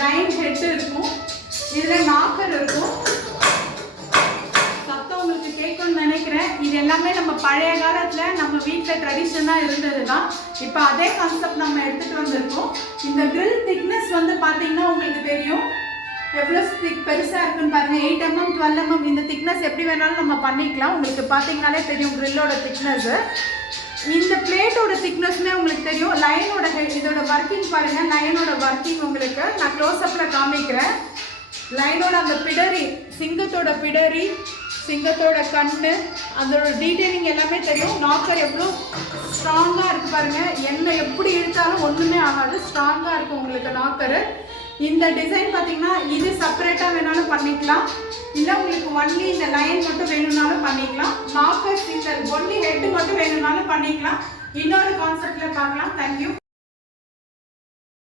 Line head இருக்கும், இதில் knocker இருக்கும். சத்தம் உங்களுக்கு கேட்கணும்னு நினைக்கிறேன். இது எல்லாமே நம்ம பழைய காலத்தில் நம்ம வீட்டில் ட்ரெடிஷனாக இருந்தது தான். இப்போ அதே கான்செப்ட் நம்ம எடுத்துகிட்டு வந்திருக்கோம். இந்த கிரில் திக்னஸ் வந்து பார்த்தீங்கன்னா உங்களுக்கு தெரியும் எவ்வளோ பெருசாக இருக்குன்னு பாருங்கள். 8 mm 12 mm இந்த திக்னஸ் எப்படி வேணாலும் நம்ம பண்ணிக்கலாம். உங்களுக்கு பார்த்தீங்கன்னாலே தெரியும் கிரில்லோட திக்னஸ்ஸு. இந்த பிளேட்டோட திக்னஸ்மே உங்களுக்கு தெரியும். லைனோட இதோட ஒர்க்கிங் பாருங்கள். லைனோட ஒர்க்கிங் உங்களுக்கு நான் க்ளோஸ்அப்பில் காமிக்கிறேன். லைனோட அந்த பிடரி, சிங்கத்தோட பிடரி, சிங்கத்தோட கண்ணு, அதோட டீட்டெயிலிங் எல்லாமே தெரியும். நாக்கர் எவ்வளோ ஸ்ட்ராங்காக இருக்குது பாருங்கள். என்ன எப்படி இழுத்தாலும் ஒன்றுமே ஆகாது, ஸ்ட்ராங்காக இருக்கும் உங்களுக்கு நாக்கரு. இந்த டிசைன் பார்த்தீங்கன்னா இது செப்பரேட்டாக வேணாலும் பண்ணிக்கலாம், இல்லை உங்களுக்கு ஒன்லி இந்த லைன் மட்டும் வேணும்னாலும் பண்ணிக்கலாம். நாக்கர் இந்த ஒன்லி ஹெட் மட்டும் வேணும்னாலும் பண்ணிக்கலாம். இன்னொரு கான்செப்டில் பார்க்கலாம். தேங்க்யூ.